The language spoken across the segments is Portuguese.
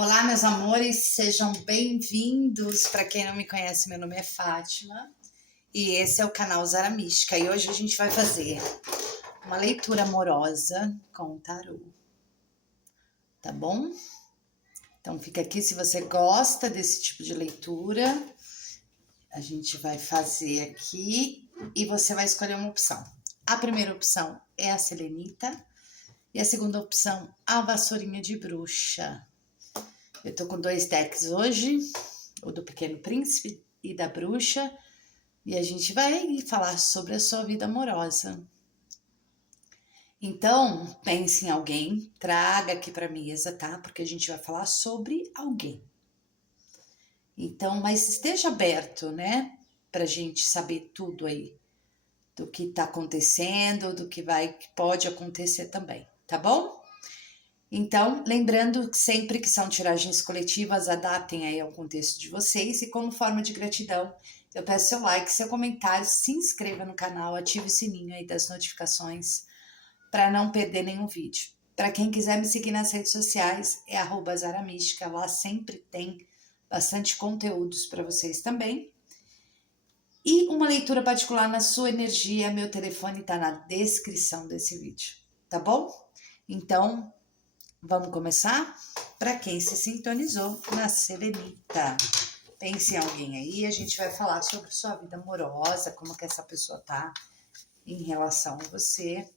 Olá, meus amores, sejam bem-vindos. Para quem não me conhece, meu nome é Fátima e esse é o canal Zara Mística. E hoje a gente vai fazer uma leitura amorosa com o tarô, tá bom? Então fica aqui se você gosta desse tipo de leitura. A gente vai fazer aqui e você vai escolher uma opção. A primeira opção é a selenita e a segunda opção, a vassourinha de bruxa. Eu tô com 2 decks hoje, o do Pequeno Príncipe e da Bruxa, e a gente vai falar sobre a sua vida amorosa. Então, pense em alguém, traga aqui pra mesa, tá? Porque a gente vai falar sobre alguém. Então, mas esteja aberto, né? Pra gente saber tudo aí do que tá acontecendo, do que pode acontecer também, tá bom? Então, lembrando sempre que são tiragens coletivas, adaptem aí ao contexto de vocês e como forma de gratidão, eu peço seu like, seu comentário, se inscreva no canal, ative o sininho aí das notificações para não perder nenhum vídeo. Para quem quiser me seguir nas redes sociais, é @zaramística, lá sempre tem bastante conteúdos para vocês também. E uma leitura particular na sua energia, meu telefone está na descrição desse vídeo, tá bom? Então, vamos começar? Para quem se sintonizou na selenita, pense em alguém aí, a gente vai falar sobre sua vida amorosa, como que essa pessoa tá em relação a você.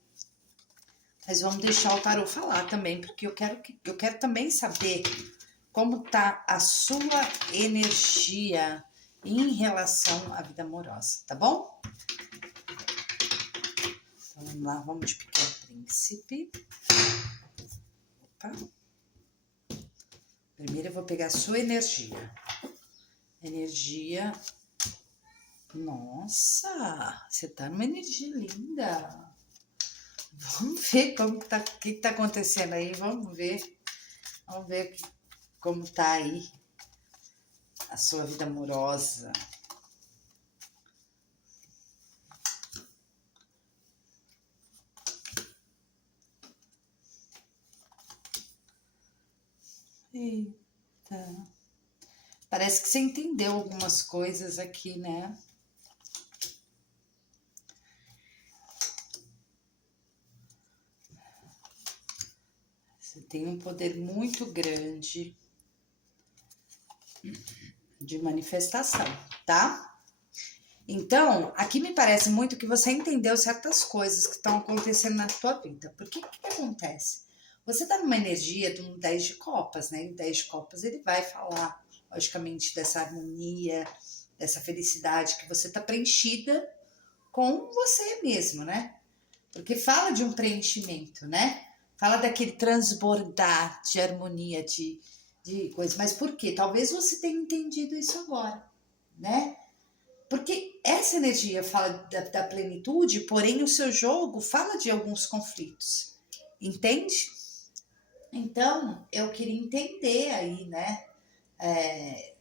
Mas vamos deixar o tarô falar também, porque eu quero também saber como tá a sua energia em relação à vida amorosa, tá bom? Então vamos lá, vamos de Pequeno Príncipe. Opa. Primeiro eu vou pegar a sua energia. Energia. Nossa, você tá numa energia linda. Vamos ver como tá, o que tá acontecendo aí. Vamos ver como tá aí a sua vida amorosa. Eita. Parece que você entendeu algumas coisas aqui, né? Você tem um poder muito grande de manifestação, tá? Então, aqui me parece muito que você entendeu certas coisas que estão acontecendo na tua vida. Porque o que acontece? Você tá numa energia de um 10 de copas, né? O 10 de copas, ele vai falar, logicamente, dessa harmonia, dessa felicidade que você tá preenchida com você mesmo, né? Porque fala de um preenchimento, né? Fala daquele transbordar de harmonia, de coisa. Mas por quê? Talvez você tenha entendido isso agora, né? Porque essa energia fala da plenitude, porém o seu jogo fala de alguns conflitos, entende? Então, eu queria entender aí, né,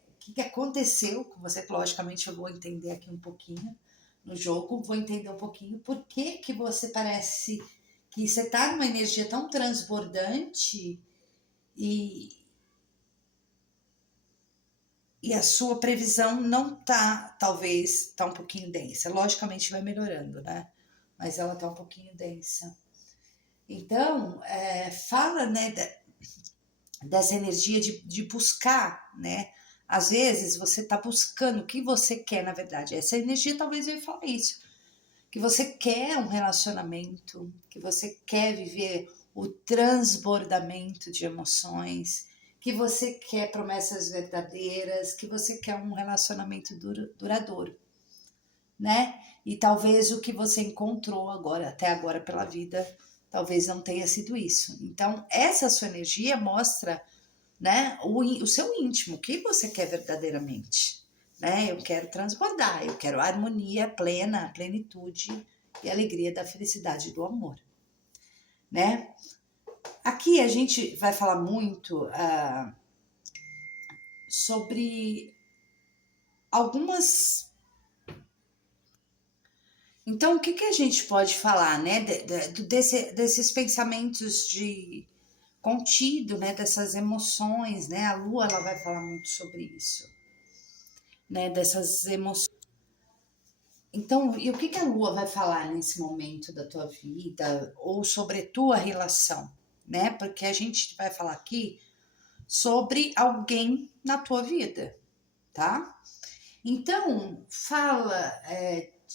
o que aconteceu com você, que logicamente eu vou entender aqui um pouquinho no jogo, vou entender um pouquinho por que você parece que você tá numa energia tão transbordante e a sua previsão não tá, talvez, tá um pouquinho densa. Logicamente vai melhorando, né? Mas ela tá um pouquinho densa. Então, fala, né, dessa energia de buscar, né? Às vezes você tá buscando o que você quer, na verdade. Essa energia talvez eu falar isso. Que você quer um relacionamento, que você quer viver o transbordamento de emoções, que você quer promessas verdadeiras, que você quer um relacionamento duradouro, né? E talvez o que você encontrou agora, até agora pela vida, talvez não tenha sido isso. Então, essa sua energia mostra, né, o seu íntimo, o que você quer verdadeiramente, né? Eu quero transbordar, eu quero harmonia plena, a plenitude e a alegria da felicidade e do amor, né? Aqui a gente vai falar muito sobre algumas. Então, o que a gente pode falar, né, desses pensamentos de contido, né, dessas emoções, né? A Lua, ela vai falar muito sobre isso, né, dessas emoções. Então, e o que a Lua vai falar nesse momento da tua vida ou sobre tua relação, né? Porque a gente vai falar aqui sobre alguém na tua vida, tá? Então, fala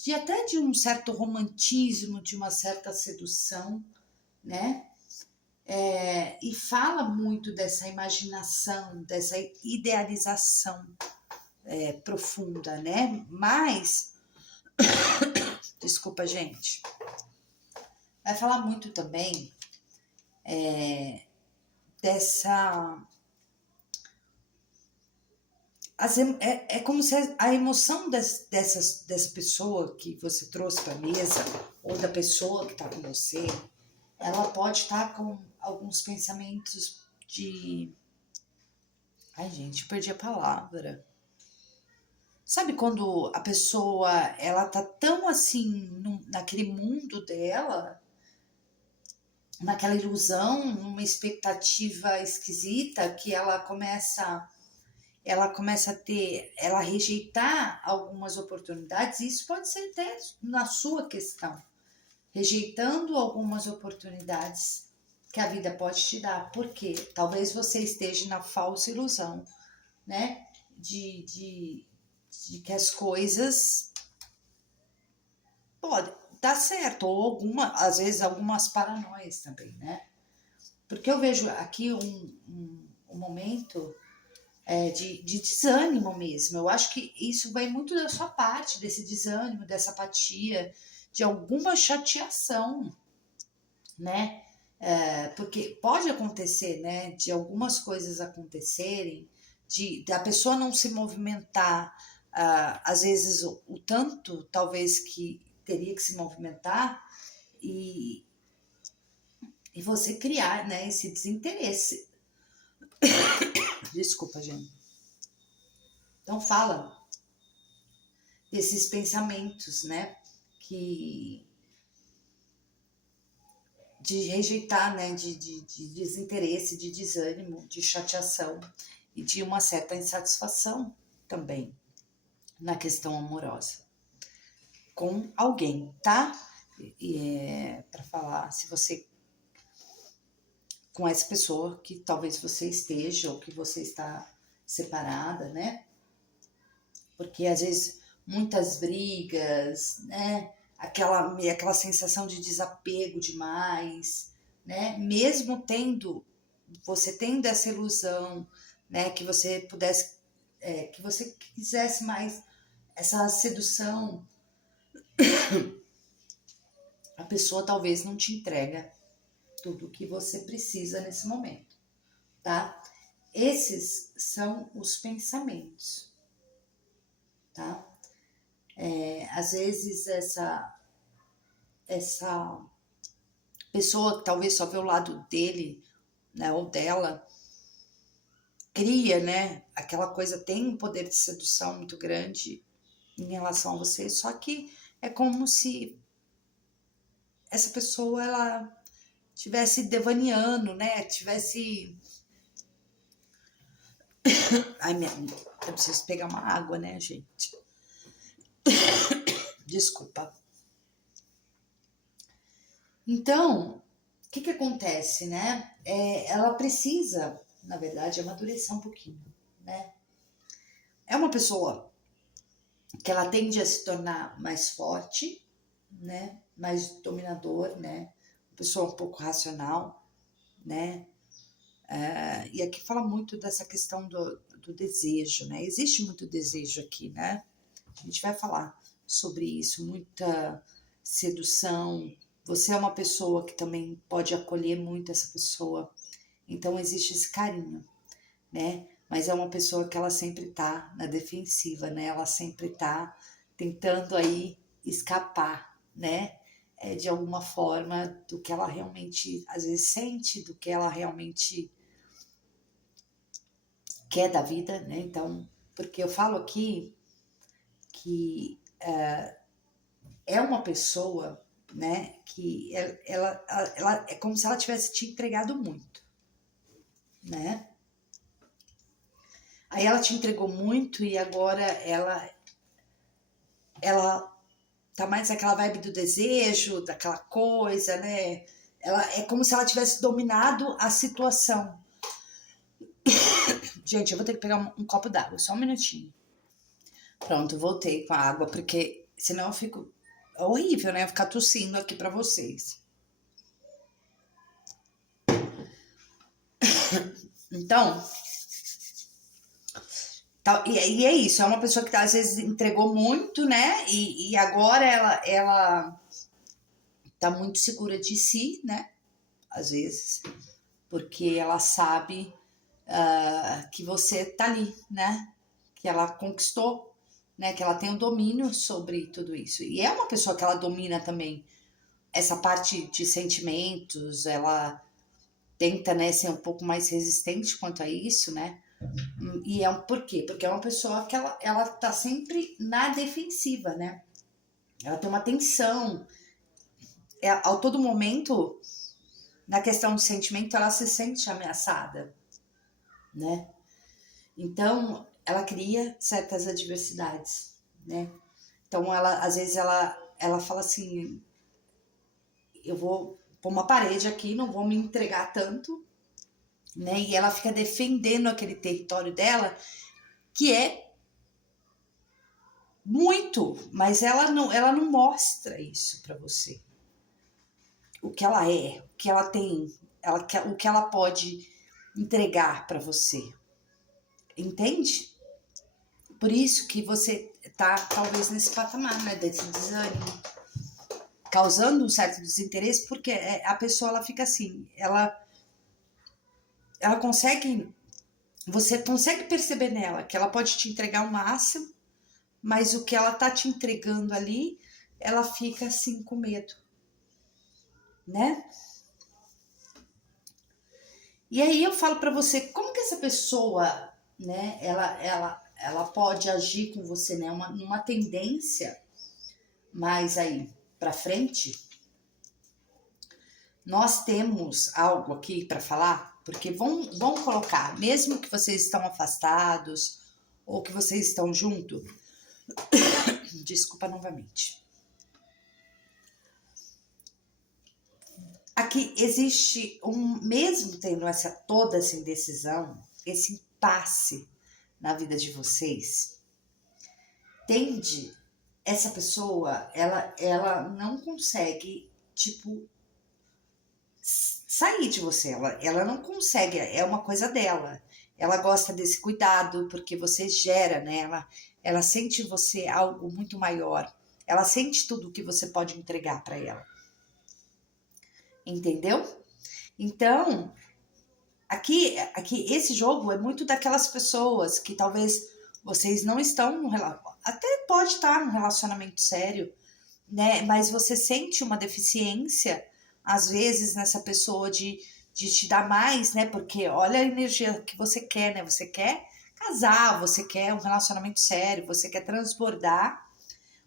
de até de um certo romantismo, de uma certa sedução, né? E fala muito dessa imaginação, dessa idealização profunda, né? Mas, desculpa, gente, vai falar muito também dessa. É como se a emoção dessa pessoa que você trouxe para a mesa, ou da pessoa que está com você, ela pode estar com alguns pensamentos de. Ai, gente, perdi a palavra. Sabe quando a pessoa, ela tá tão assim, naquele mundo dela, naquela ilusão, numa expectativa esquisita, que ela começa ela rejeitar algumas oportunidades, e isso pode ser até na sua questão, rejeitando algumas oportunidades que a vida pode te dar, porque talvez você esteja na falsa ilusão, né, de que as coisas podem dar certo, ou às vezes algumas paranoias também, né? Porque eu vejo aqui um momento de desânimo mesmo. Eu acho que isso vem muito da sua parte, desse desânimo, dessa apatia, de alguma chateação, né? Porque pode acontecer, né? De algumas coisas acontecerem, da pessoa não se movimentar, às vezes o tanto, talvez, que teria que se movimentar, e, e você criar, né, esse desinteresse. Desculpa, gente. Então fala desses pensamentos, né, que de rejeitar, né, de desinteresse, de desânimo, de chateação e de uma certa insatisfação também na questão amorosa com alguém, tá? E para falar se você com essa pessoa que talvez você esteja ou que você está separada, né? Porque às vezes muitas brigas, né? Aquela sensação de desapego demais, né? Mesmo você tendo essa ilusão, né? Que você pudesse, que você quisesse mais essa sedução, a pessoa talvez não te entrega tudo o que você precisa nesse momento, tá? Esses são os pensamentos, tá? Às vezes essa pessoa que talvez só vê o lado dele, né, ou dela, cria, né, aquela coisa, tem um poder de sedução muito grande em relação a você, só que é como se essa pessoa, ela tivesse devaneando, né, tivesse... Ai, eu preciso pegar uma água, né, gente? Desculpa. Então, o que acontece, né? Ela precisa, na verdade, amadurecer um pouquinho, né? É uma pessoa que ela tende a se tornar mais forte, né? Mais dominador, né? Uma pessoa um pouco racional, né? E aqui fala muito dessa questão do desejo, né? Existe muito desejo aqui, né? A gente vai falar sobre isso, muita sedução. Você é uma pessoa que também pode acolher muito essa pessoa, então existe esse carinho, né? Mas é uma pessoa que ela sempre tá na defensiva, né? Ela sempre tá tentando aí escapar, né? De alguma forma do que ela realmente às vezes sente, do que ela realmente quer da vida, né? Então, porque eu falo aqui que é uma pessoa, né, que ela é como se ela tivesse te entregado muito, né? Aí ela te entregou muito e agora ela tá mais aquela vibe do desejo, daquela coisa, né? Ela é como se ela tivesse dominado a situação. Gente, eu vou ter que pegar um copo d'água, só um minutinho. Pronto, voltei com a água, porque senão eu fico horrível, né? Ficar tossindo aqui pra vocês. Então, e é isso, é uma pessoa que às vezes entregou muito, né? E agora ela tá muito segura de si, né? Às vezes, porque ela sabe que você tá ali, né? Que ela conquistou, né? Que ela tem o domínio sobre tudo isso. E é uma pessoa que ela domina também essa parte de sentimentos, ela tenta, né, ser um pouco mais resistente quanto a isso, né? E é um por quê? Porque é uma pessoa que ela tá sempre na defensiva, né? Ela tem uma tensão. A todo momento, na questão do sentimento, ela se sente ameaçada, né? Então, ela cria certas adversidades, né? Então, às vezes, ela fala assim, eu vou pôr uma parede aqui, não vou me entregar tanto, né? E ela fica defendendo aquele território dela, que é muito, mas ela não mostra isso para você. O que ela é, o que ela tem, o que ela pode entregar para você. Entende? Por isso que você tá talvez nesse patamar, né, desse desânimo, causando um certo desinteresse, porque a pessoa ela fica assim, ela consegue, você consegue perceber nela que ela pode te entregar o máximo, mas o que ela tá te entregando ali, ela fica assim com medo, né? E aí eu falo para você, como que essa pessoa, né, ela pode agir com você, né, uma tendência mais aí para frente. Nós temos algo aqui para falar, porque vão colocar, mesmo que vocês estão afastados ou que vocês estão junto, desculpa novamente. Aqui existe mesmo tendo toda essa indecisão, esse impasse na vida de vocês, essa pessoa, ela não consegue, tipo, sair de você, ela não consegue, é uma coisa dela. Ela gosta desse cuidado, porque você gera, né? Ela sente em você algo muito maior. Ela sente tudo que você pode entregar para ela. Entendeu? Então, aqui esse jogo é muito daquelas pessoas que talvez vocês não estão no relacionamento, até pode estar num relacionamento sério, né? Mas você sente uma deficiência, às vezes, nessa pessoa de te dar mais, né? Porque olha a energia que você quer, né? Você quer casar, você quer um relacionamento sério, você quer transbordar,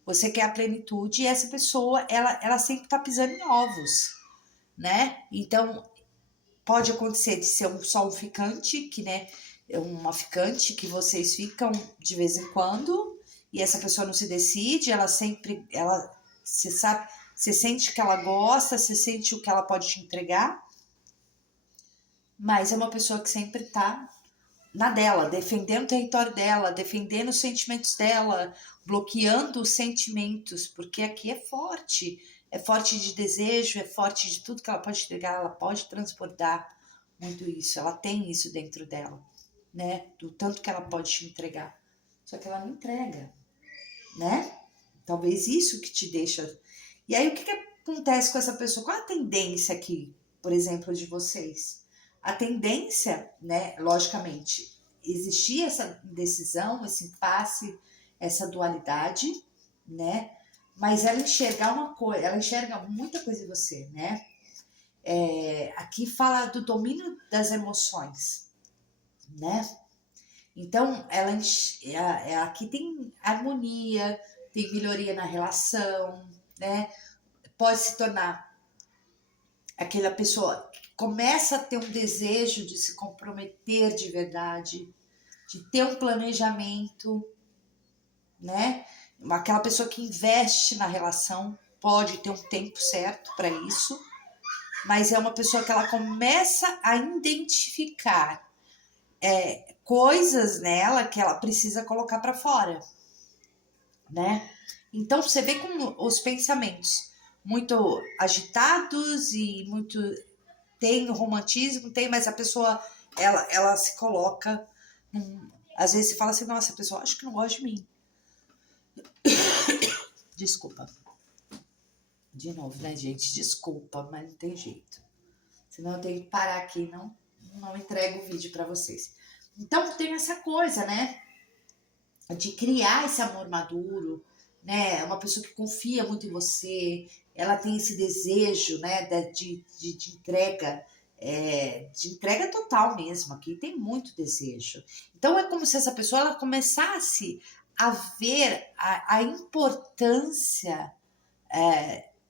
você quer a plenitude, e essa pessoa, ela sempre tá pisando em ovos, né? Então, pode acontecer de ser só um ficante, que, né? Uma ficante que vocês ficam de vez em quando, e essa pessoa não se decide, você sabe, você sente que ela gosta, você sente o que ela pode te entregar, mas é uma pessoa que sempre tá na dela, defendendo o território dela, defendendo os sentimentos dela, bloqueando os sentimentos, porque aqui é forte de desejo, é forte de tudo que ela pode entregar, ela pode transbordar muito isso, ela tem isso dentro dela, né? Do tanto que ela pode te entregar. Só que ela não entrega, né? Talvez isso que te deixa. E aí o que acontece com essa pessoa? Qual a tendência aqui, por exemplo, de vocês? A tendência, né, logicamente, existia essa indecisão, esse impasse, essa dualidade, né? Mas ela enxerga uma coisa, ela enxerga muita coisa em você, né? Aqui fala do domínio das emoções, né? Então, aqui tem harmonia, tem melhoria na relação, né? Pode se tornar aquela pessoa que começa a ter um desejo de se comprometer de verdade, de ter um planejamento, né? Aquela pessoa que investe na relação pode ter um tempo certo para isso, mas é uma pessoa que ela começa a identificar coisas nela que ela precisa colocar para fora, né? Então você vê como os pensamentos muito agitados e muito tem o romantismo, tem, mas a pessoa ela se coloca às vezes você fala assim, nossa, a pessoa acho que não gosta de mim. Desculpa. De novo, né, gente? Desculpa, mas não tem jeito. Senão eu tenho que parar aqui, não entrego o vídeo para vocês. Então tem essa coisa, né? De criar esse amor maduro, né? Uma pessoa que confia muito em você, ela tem esse desejo, né? De entrega, de entrega total mesmo. Aqui tem muito desejo. Então é como se essa pessoa ela começasse a ver a importância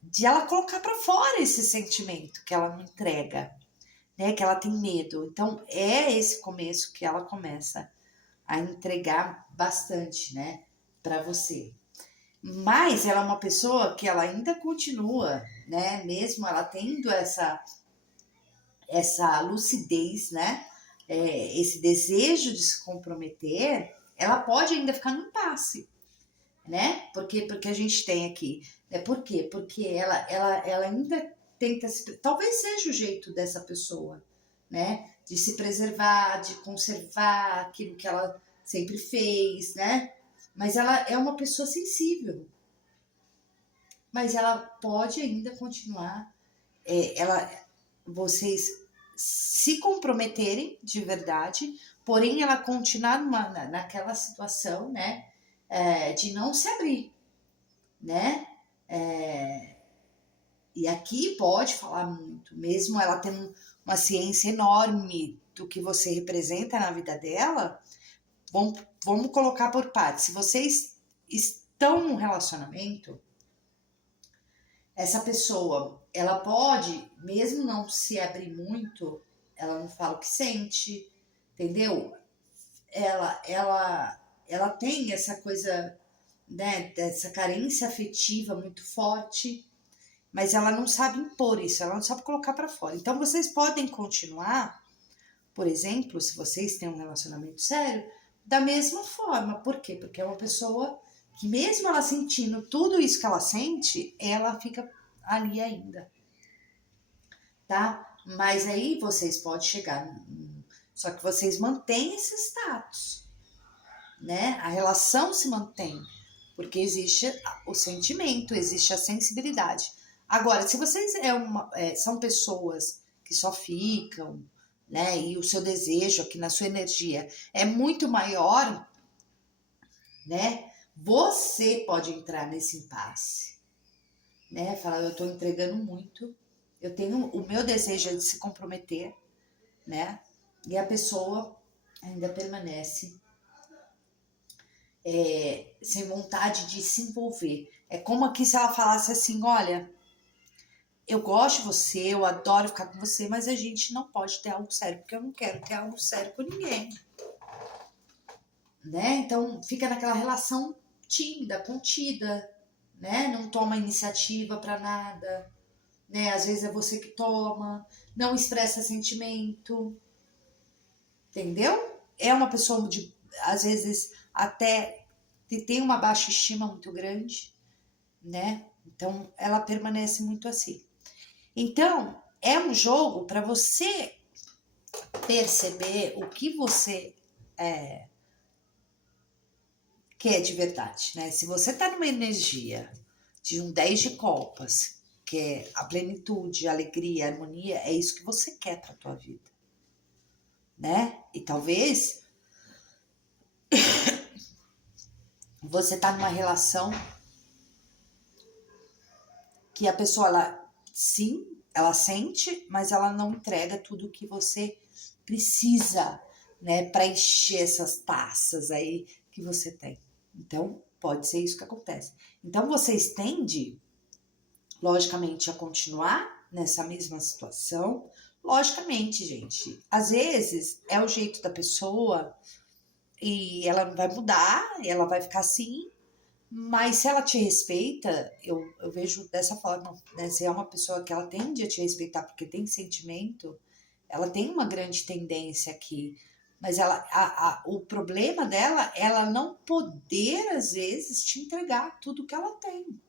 de ela colocar para fora esse sentimento que ela não entrega, né? Que ela tem medo. Então é esse começo que ela começa a entregar bastante, né, para você. Mas ela é uma pessoa que ela ainda continua, né, mesmo ela tendo essa lucidez, né, esse desejo de se comprometer, ela pode ainda ficar no impasse, né? Porque a gente tem aqui, por quê? Porque ela ainda tenta talvez seja o jeito dessa pessoa, né? De se preservar, de conservar aquilo que ela sempre fez, né? Mas ela é uma pessoa sensível. Mas ela pode ainda continuar, vocês se comprometerem de verdade, porém ela continuar naquela situação, né? De não se abrir, né? E aqui pode falar muito, mesmo ela tendo uma ciência enorme do que você representa na vida dela, vamos colocar por partes. Se vocês estão num relacionamento, essa pessoa, ela pode, mesmo não se abrir muito, ela não fala o que sente, entendeu? Ela tem essa coisa, né, dessa carência afetiva muito forte, mas ela não sabe impor isso, ela não sabe colocar para fora. Então vocês podem continuar, por exemplo, se vocês têm um relacionamento sério, da mesma forma. Por quê? Porque é uma pessoa que mesmo ela sentindo tudo isso que ela sente, ela fica ali ainda, tá? Mas aí vocês podem chegar, só que vocês mantêm esse status, né? A relação se mantém, porque existe o sentimento, existe a sensibilidade. Agora, se vocês são pessoas que só ficam, né? E o seu desejo aqui na sua energia é muito maior, né? Você pode entrar nesse impasse, né? Falar, eu tô entregando muito, eu tenho o meu desejo de se comprometer, né? E a pessoa ainda permanece sem vontade de se envolver. É como aqui se ela falasse assim, olha, eu gosto de você, eu adoro ficar com você, mas a gente não pode ter algo sério, porque eu não quero ter algo sério com ninguém, né? Então fica naquela relação tímida, contida, né? Não toma iniciativa para nada, né? Às vezes é você que toma, não expressa sentimento, entendeu? É uma pessoa às vezes até tem uma baixa estima muito grande, né? Então ela permanece muito assim. Então é um jogo para você perceber o que você quer de verdade, né? Se você tá numa energia de um 10 de copas, que é a plenitude, a alegria, a harmonia, é isso que você quer pra tua vida, né? E talvez você tá numa relação que a pessoa, ela sente, mas ela não entrega tudo o que você precisa, né, para encher essas taças aí que você tem. Então, pode ser isso que acontece. Então, vocês tendem, logicamente, a continuar, nessa mesma situação. Logicamente, gente, às vezes é o jeito da pessoa e ela não vai mudar, ela vai ficar assim, mas se ela te respeita, eu vejo dessa forma, né? Se é uma pessoa que ela tende a te respeitar porque tem sentimento, ela tem uma grande tendência aqui. Mas o problema dela é ela não poder, às vezes, te entregar tudo que ela tem.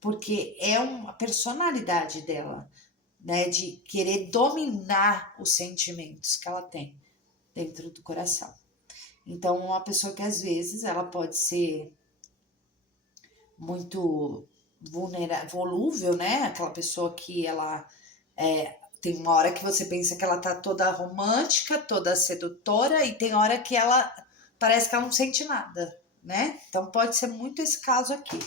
Porque é uma personalidade dela, né? De querer dominar os sentimentos que ela tem dentro do coração. Então, uma pessoa que às vezes ela pode ser muito volúvel, né? Aquela pessoa que ela tem uma hora que você pensa que ela tá toda romântica, toda sedutora, e tem hora que ela parece que ela não sente nada, né? Então pode ser muito esse caso aqui.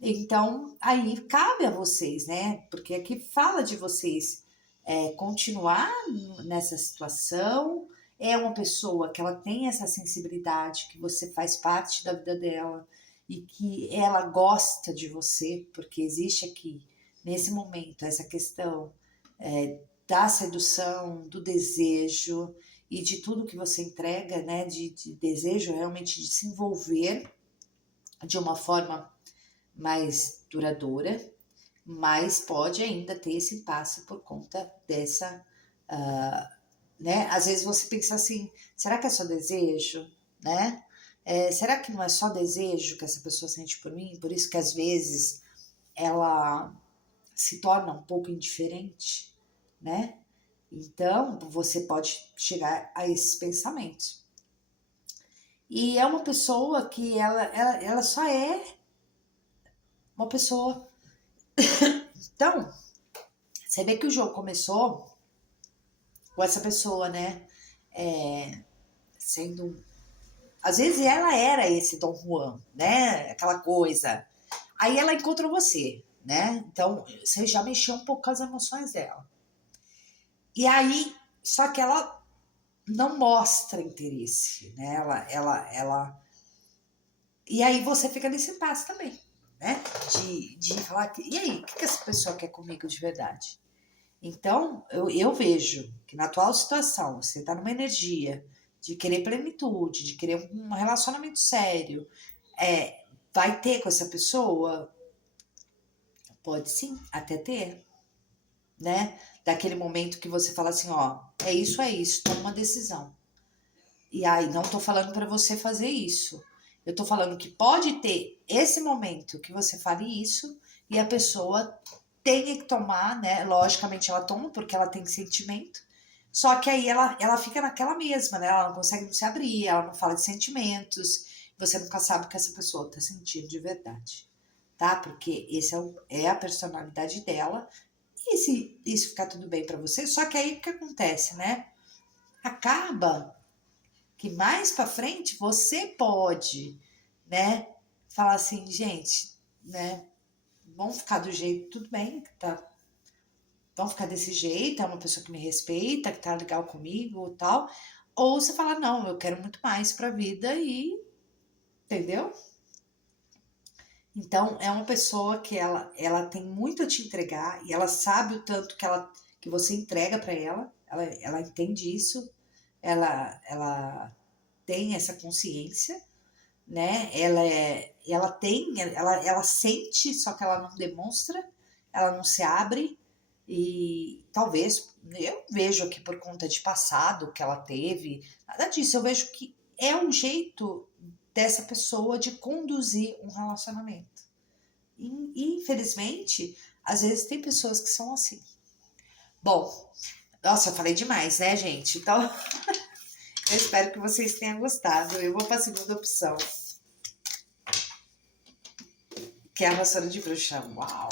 Então aí cabe a vocês, né? Porque aqui fala de vocês continuar nessa situação. É uma pessoa que ela tem essa sensibilidade, que você faz parte da vida dela e que ela gosta de você, porque existe aqui, nesse momento, essa questão da sedução, do desejo e de tudo que você entrega, né? De desejo realmente de se envolver de uma forma mais duradoura, mas pode ainda ter esse impasse por conta dessa, né? Às vezes você pensa assim, será que é só desejo, né? Será que não é só desejo que essa pessoa sente por mim? Por isso que às vezes ela se torna um pouco indiferente, né? Então, você pode chegar a esses pensamentos. E é uma pessoa que ela só é uma pessoa. Então, você vê que o jogo começou com essa pessoa, né? Sendo. Às vezes ela era esse Dom Juan, né? Aquela coisa. Aí ela encontrou você, né? Então, você já mexeu um pouco com as emoções dela. E aí, só que ela não mostra interesse, né? Ela... E aí você fica nesse impasse também, né? De falar, e aí, o que essa pessoa quer comigo de verdade? Então, eu vejo que na atual situação, você tá numa energia de querer plenitude, de querer um relacionamento sério, vai ter com essa pessoa? Pode sim, até ter, né? Daquele momento que você fala assim, ó, é isso, toma uma decisão. E aí, não tô falando para você fazer isso. Eu tô falando que pode ter esse momento que você fale isso e a pessoa tenha que tomar, né? Logicamente ela toma porque ela tem sentimento. Só que aí ela fica naquela mesma, né? Ela não consegue se abrir, ela não fala de sentimentos. Você nunca sabe o que essa pessoa tá sentindo de verdade, tá? Porque esse é a personalidade dela. E se isso ficar tudo bem para você, só que aí o que acontece, né? Acaba que mais para frente você pode, né, falar assim, gente, né, vamos ficar do jeito, tudo bem, tá? Vamos ficar desse jeito, é uma pessoa que me respeita, que tá legal comigo e tal. Ou você fala, não, eu quero muito mais pra vida e, entendeu? Então, é uma pessoa que ela tem muito a te entregar e ela sabe o tanto que você entrega para ela entende isso, ela tem essa consciência, né? Ela sente, só que ela não demonstra, ela não se abre e talvez eu vejo aqui por conta de passado que ela teve, nada disso, eu vejo que é um jeito dessa pessoa de conduzir um relacionamento. E, infelizmente, às vezes tem pessoas que são assim. Bom, nossa, eu falei demais, né, gente? Então, eu espero que vocês tenham gostado. Eu vou para a segunda opção, que é a vassoura de bruxa. Uau!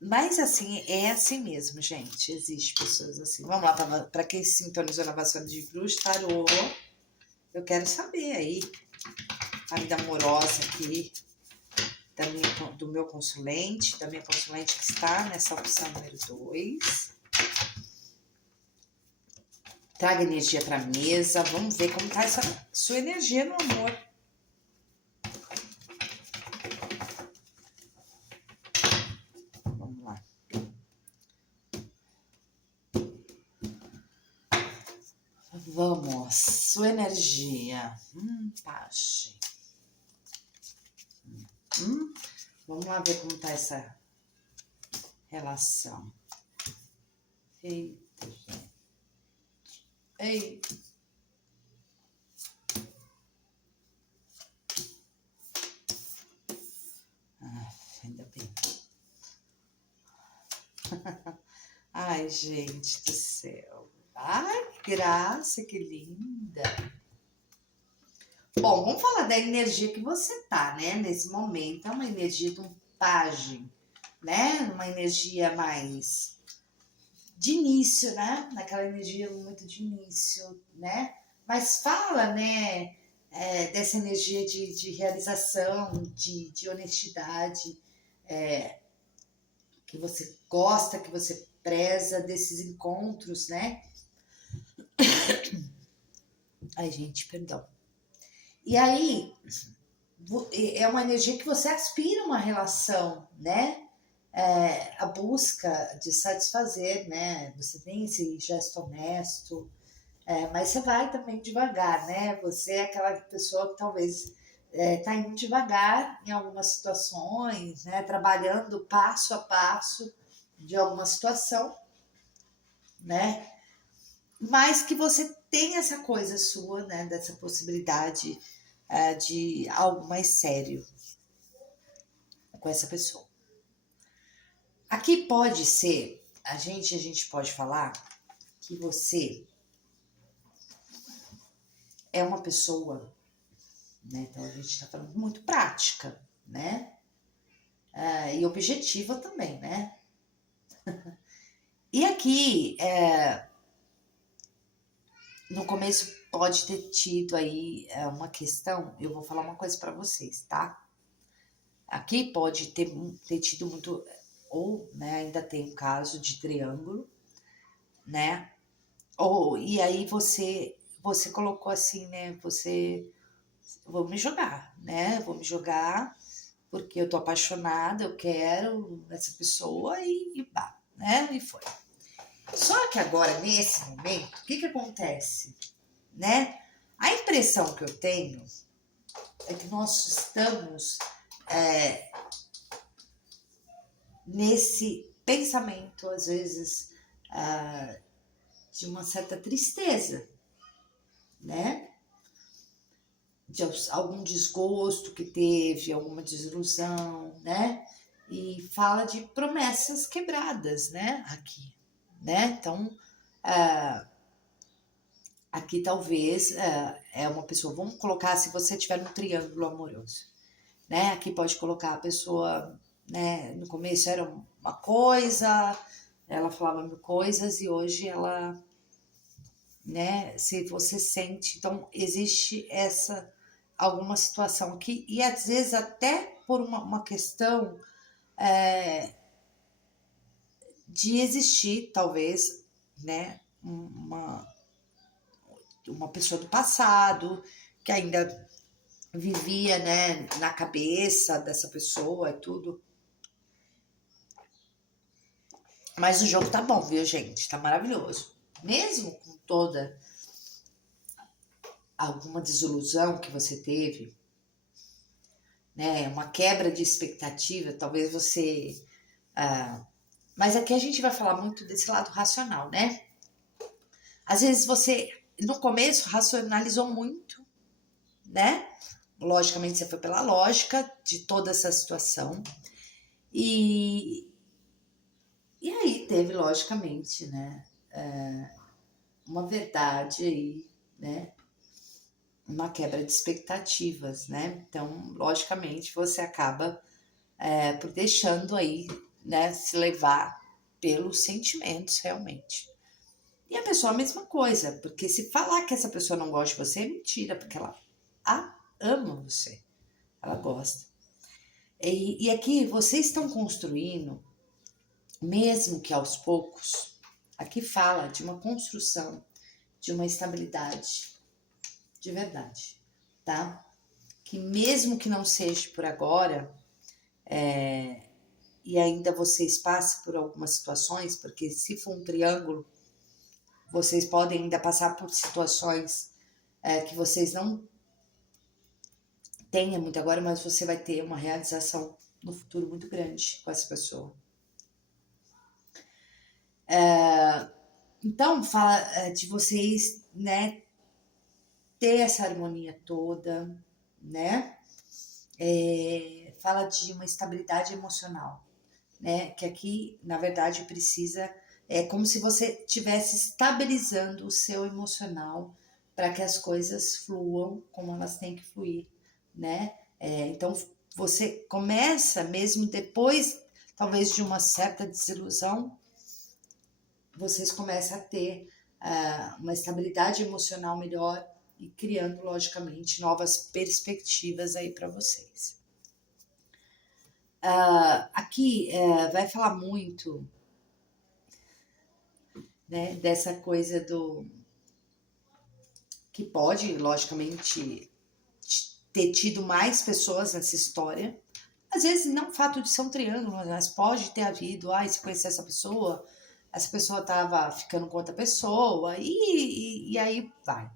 Mas assim, é assim mesmo, gente. Existe pessoas assim. Vamos lá, para quem se sintonizou na vassoura de bruxa, tarô. Eu quero saber aí, a vida amorosa aqui, do meu consulente, da minha consulente que está nessa opção número 2. Traga energia para a mesa. Vamos ver como está essa sua energia no amor. Vamos lá. Vamos, sua energia. Pache. Vamos lá ver como tá essa relação. Eita, gente. Ei. Ainda bem. Ai, gente do céu. Ai, que graça, que linda. Bom, vamos falar da energia que você tá, né? Nesse momento, é uma energia de um pajem, né? Uma energia mais de início, né? Naquela energia muito de início, né? Mas fala, né? Dessa energia de realização, de honestidade, que você gosta, que você preza desses encontros, né? Ai, gente, perdão. E aí, é uma energia que você aspira uma relação, né? A busca de satisfazer, né? Você tem esse gesto honesto, mas você vai também devagar, né? Você é aquela pessoa que talvez tá indo devagar em algumas situações, né? Trabalhando passo a passo de alguma situação, né? Mas que você tem essa coisa sua, né? Dessa possibilidade de algo mais sério com essa pessoa. Aqui pode ser, a gente pode falar que você é uma pessoa, né? Então a gente está falando muito prática, né? E objetiva também, né? E aqui, no começo pode ter tido aí uma questão, eu vou falar uma coisa para vocês, tá? Aqui pode ter tido muito, ou né, ainda tem um caso de triângulo, né? E aí você colocou assim, né? Vou me jogar, né? Vou me jogar porque eu tô apaixonada, eu quero essa pessoa e pá, né? E foi. Só que agora, nesse momento, o que acontece, né? A impressão que eu tenho é que nós estamos nesse pensamento, às vezes, de uma certa tristeza, né? De algum desgosto que teve, alguma desilusão, né? E fala de promessas quebradas, né? Aqui, né? Então, aqui talvez é uma pessoa, vamos colocar se você tiver um triângulo amoroso, né? Aqui pode colocar a pessoa, né? No começo era uma coisa, ela falava mil coisas e hoje ela, né? Se você sente, então existe alguma situação aqui e às vezes até por uma questão de existir, talvez, né? Uma pessoa do passado que ainda vivia, né, na cabeça dessa pessoa e tudo. Mas o jogo tá bom, viu, gente? Tá maravilhoso. Mesmo com toda alguma desilusão que você teve, né, uma quebra de expectativa, talvez você... mas aqui a gente vai falar muito desse lado racional, né? Às vezes você, no começo, racionalizou muito, né? Logicamente, você foi pela lógica de toda essa situação. E aí teve, logicamente, né? Uma verdade aí, né? Uma quebra de expectativas, né? Então, logicamente, você acaba por deixando aí, né? Se levar pelos sentimentos, realmente. E a pessoa a mesma coisa, porque se falar que essa pessoa não gosta de você é mentira, porque ela ama você, ela gosta. E aqui vocês estão construindo, mesmo que aos poucos, aqui fala de uma construção, de uma estabilidade, de verdade, tá? Que mesmo que não seja por agora, e ainda vocês passem por algumas situações, porque se for um triângulo, vocês podem ainda passar por situações que vocês não tenham muito agora, mas você vai ter uma realização no futuro muito grande com essa pessoa. Então, fala de vocês, né, ter essa harmonia toda, né? Fala de uma estabilidade emocional, né? Que aqui, na verdade, precisa... É como se você estivesse estabilizando o seu emocional para que as coisas fluam como elas têm que fluir, né? Então, você começa mesmo depois, talvez, de uma certa desilusão, vocês começam a ter uma estabilidade emocional melhor e criando, logicamente, novas perspectivas aí para vocês. Aqui vai falar muito, né, dessa coisa do que pode, logicamente, ter tido mais pessoas nessa história. Às vezes, não o fato de ser um triângulo, mas pode ter havido, se conhecer essa pessoa estava ficando com outra pessoa, e aí vai.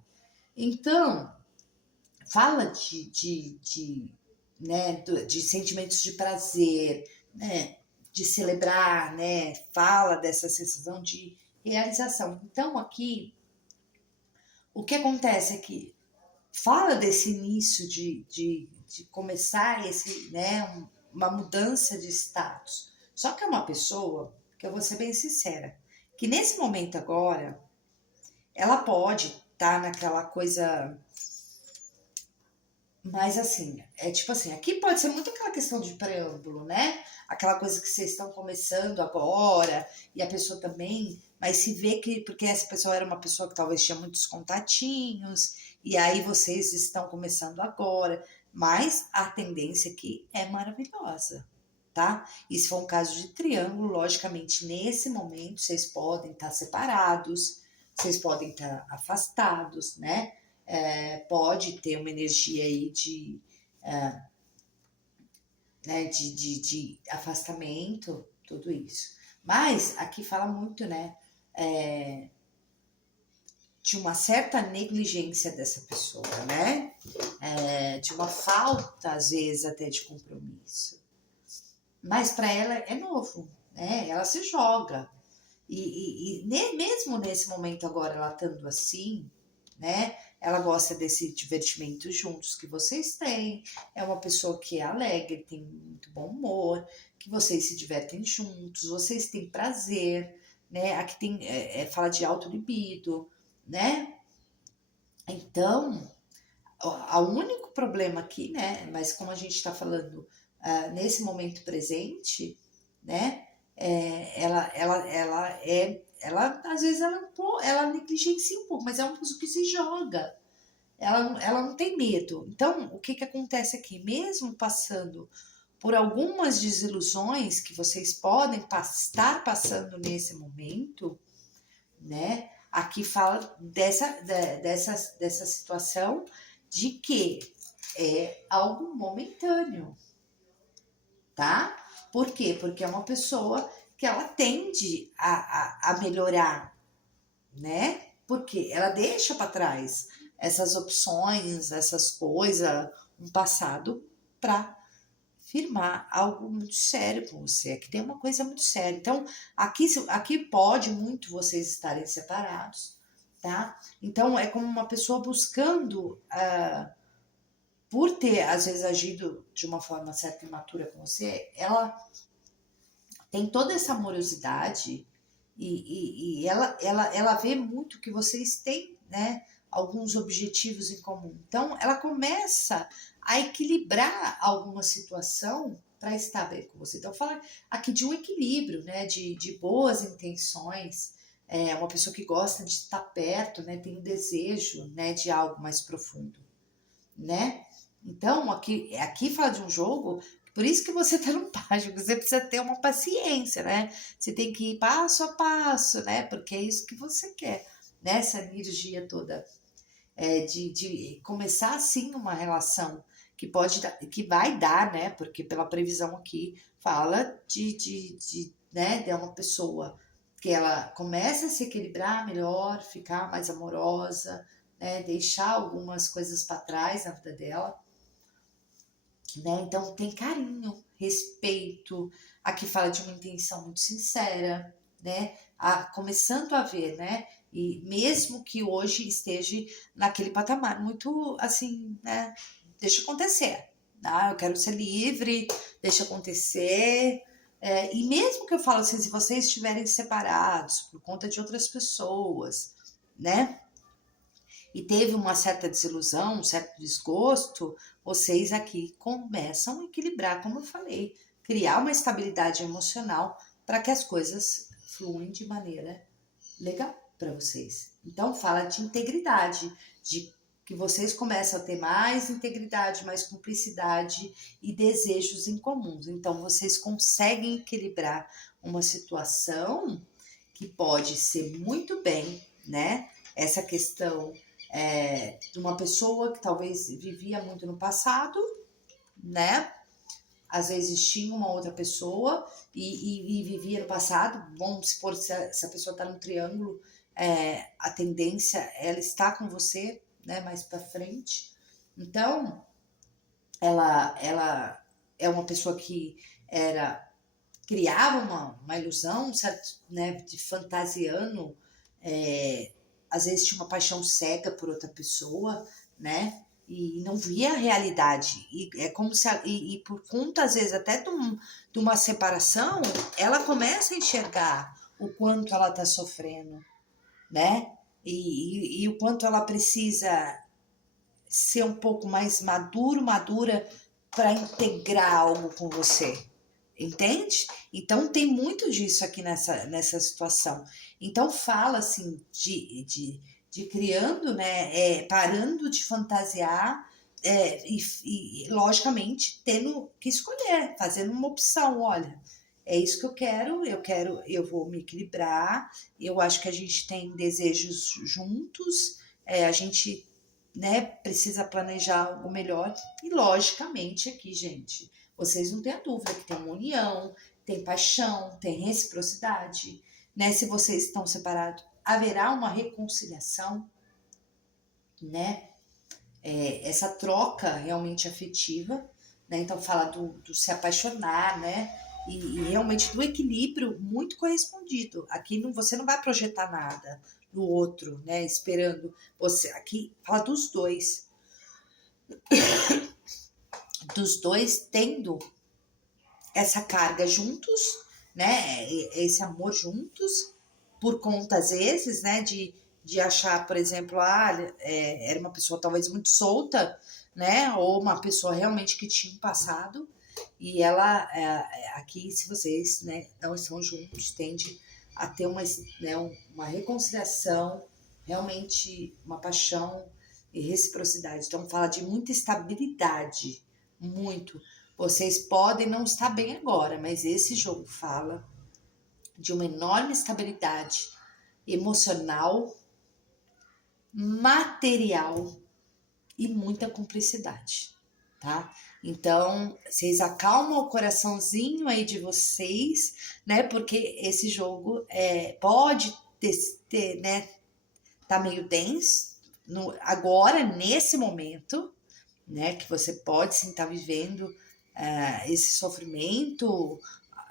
Então, fala né, de sentimentos de prazer, né, de celebrar, né, fala dessa sensação de realização. Então, aqui, o que acontece aqui? Fala desse início de começar esse, né, uma mudança de status. Só que é uma pessoa, que eu vou ser bem sincera, que nesse momento agora, ela pode estar naquela coisa... Mas assim, tipo assim, aqui pode ser muito aquela questão de preâmbulo, né? Aquela coisa que vocês estão começando agora, e a pessoa também, mas se vê que, porque essa pessoa era uma pessoa que talvez tinha muitos contatinhos, e aí vocês estão começando agora, mas a tendência aqui é maravilhosa, tá? E se for um caso de triângulo, logicamente, nesse momento, vocês podem estar separados, vocês podem estar afastados, né? Pode ter uma energia aí né, de afastamento, tudo isso. Mas aqui fala muito, né, de uma certa negligência dessa pessoa, né? De uma falta, às vezes, até de compromisso. Mas para ela é novo, né? Ela se joga. E mesmo nesse momento agora, ela estando assim, né? Ela gosta desse divertimento juntos que vocês têm. É uma pessoa que é alegre, tem muito bom humor, que vocês se divertem juntos, vocês têm prazer, né? Aqui tem, fala de alto libido, né? Então, o único problema aqui, né? Mas como a gente está falando nesse momento presente, né? Ela às vezes ela negligencia um pouco, mas é uma pessoa que se joga. Ela não tem medo. Então, o que acontece aqui? Mesmo passando por algumas desilusões que vocês podem estar passando nesse momento, né? Aqui fala dessa situação de que é algo momentâneo, tá? Por quê? Porque é uma pessoa que ela tende a melhorar, né? Porque ela deixa para trás essas opções, essas coisas, um passado para firmar algo muito sério com você. Aqui tem uma coisa muito séria. Então, aqui pode muito vocês estarem separados, tá? Então, é como uma pessoa buscando, por ter, às vezes, agido de uma forma certa imatura com você, ela tem toda essa amorosidade e ela vê muito que vocês têm, né, alguns objetivos em comum. Então, ela começa a equilibrar alguma situação para estar bem com você. Então, fala aqui de um equilíbrio, né, de boas intenções. É uma pessoa que gosta de estar perto, né, tem um desejo, né, de algo mais profundo, né? Então, aqui fala de um jogo, por isso que você tá no página, você precisa ter uma paciência, né? Você tem que ir passo a passo, né? Porque é isso que você quer, né? Essa energia toda de começar assim uma relação que vai dar, né? Porque pela previsão aqui fala né, de uma pessoa que ela comece a se equilibrar melhor, ficar mais amorosa, né? Deixar algumas coisas para trás na vida dela, né? Então tem carinho, respeito. Aqui fala de uma intenção muito sincera, né? Começando a ver, né? E mesmo que hoje esteja naquele patamar muito assim, né? Deixa acontecer. Ah, eu quero ser livre, deixa acontecer. E mesmo que eu falo assim, se vocês estiverem separados por conta de outras pessoas, né? E teve uma certa desilusão, um certo desgosto, vocês aqui começam a equilibrar, como eu falei, criar uma estabilidade emocional para que as coisas fluem de maneira legal para vocês. Então fala de integridade, de que vocês começam a ter mais integridade, mais cumplicidade e desejos em comuns. Então vocês conseguem equilibrar uma situação que pode ser muito bem, né? Essa questão de uma pessoa que talvez vivia muito no passado, né? Às vezes tinha uma outra pessoa e vivia no passado. Vamos supor, se a pessoa está no triângulo, a tendência ela está com você, né? Mais para frente. Então, ela é uma pessoa que criava uma ilusão, certo, né? De fantasiando, às vezes tinha uma paixão cega por outra pessoa, né? E não via a realidade. E é como se. E por conta, às vezes, até de uma separação, ela começa a enxergar o quanto ela está sofrendo, né? E o quanto ela precisa ser um pouco mais madura para integrar algo com você. Entende? Então tem muito disso aqui nessa situação. Então fala assim de criando, né? Parando de fantasiar e logicamente tendo que escolher, fazendo uma opção. Olha, é isso que eu vou me equilibrar. Eu acho que a gente tem desejos juntos, a gente, né, precisa planejar algo melhor. E logicamente aqui, gente, vocês não têm a dúvida que tem uma união, tem paixão, tem reciprocidade, né? Se vocês estão separados, haverá uma reconciliação, né? Essa troca realmente afetiva, né? Então fala do se apaixonar, né? E realmente do equilíbrio muito correspondido. Aqui você não vai projetar nada no outro, né? Esperando você. Aqui fala dos dois tendo essa carga juntos, né? Esse amor juntos, por conta, às vezes, né? De achar, por exemplo, era uma pessoa talvez muito solta, né? Ou uma pessoa realmente que tinha um passado. E ela, aqui, se vocês, né, não estão juntos, tende a ter né, uma reconciliação, realmente uma paixão e reciprocidade. Então, fala de muita estabilidade, muito. Vocês podem não estar bem agora, mas esse jogo fala de uma enorme estabilidade emocional, material e muita cumplicidade, tá? Então, vocês acalmam o coraçãozinho aí de vocês, né? Porque esse jogo pode ter, né? Tá meio denso agora, nesse momento, né? Que você pode sim estar vivendo esse sofrimento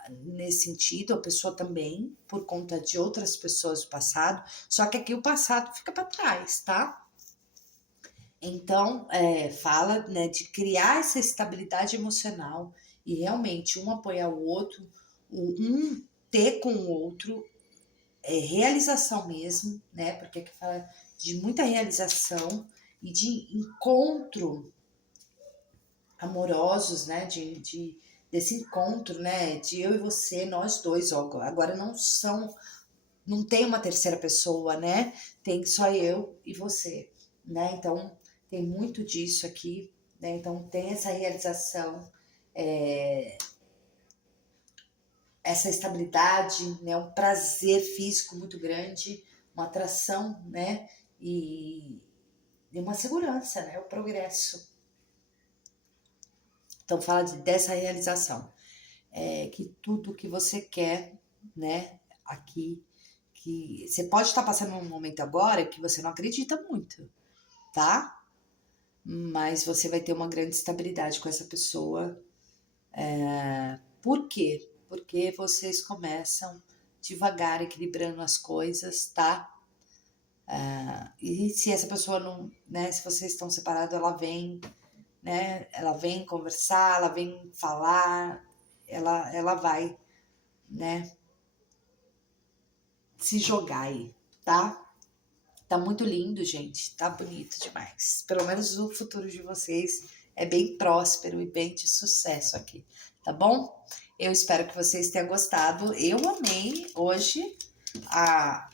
nesse sentido, a pessoa também, por conta de outras pessoas do passado, só que aqui o passado fica para trás, tá? Então, fala, né, de criar essa estabilidade emocional e realmente um apoiar o outro, um ter com o outro realização mesmo, né? Porque aqui fala de muita realização e de encontro amorosos, né? Desse encontro, né? De eu e você, nós dois, ó, agora não tem uma terceira pessoa, né? Tem só eu e você, né? Então tem muito disso aqui, né? Então tem essa realização, essa estabilidade, né? Um prazer físico muito grande, uma atração, né? E uma segurança, né? O progresso. Então fala dessa realização, que tudo que você quer, né? Aqui que você pode estar passando um momento agora que você não acredita muito, tá? Mas você vai ter uma grande estabilidade com essa pessoa. Por quê? Porque vocês começam devagar, equilibrando as coisas, tá? E se essa pessoa não, né? Se vocês estão separados, ela vem, né? Ela vem conversar, ela vem falar, ela vai, né? Se jogar aí, tá? Tá muito lindo, gente. Tá bonito demais. Pelo menos o futuro de vocês é bem próspero e bem de sucesso aqui, tá bom? Eu espero que vocês tenham gostado. Eu amei hoje a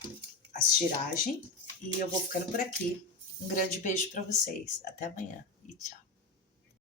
tiragem e eu vou ficando por aqui. Um grande beijo para vocês. Até amanhã e tchau.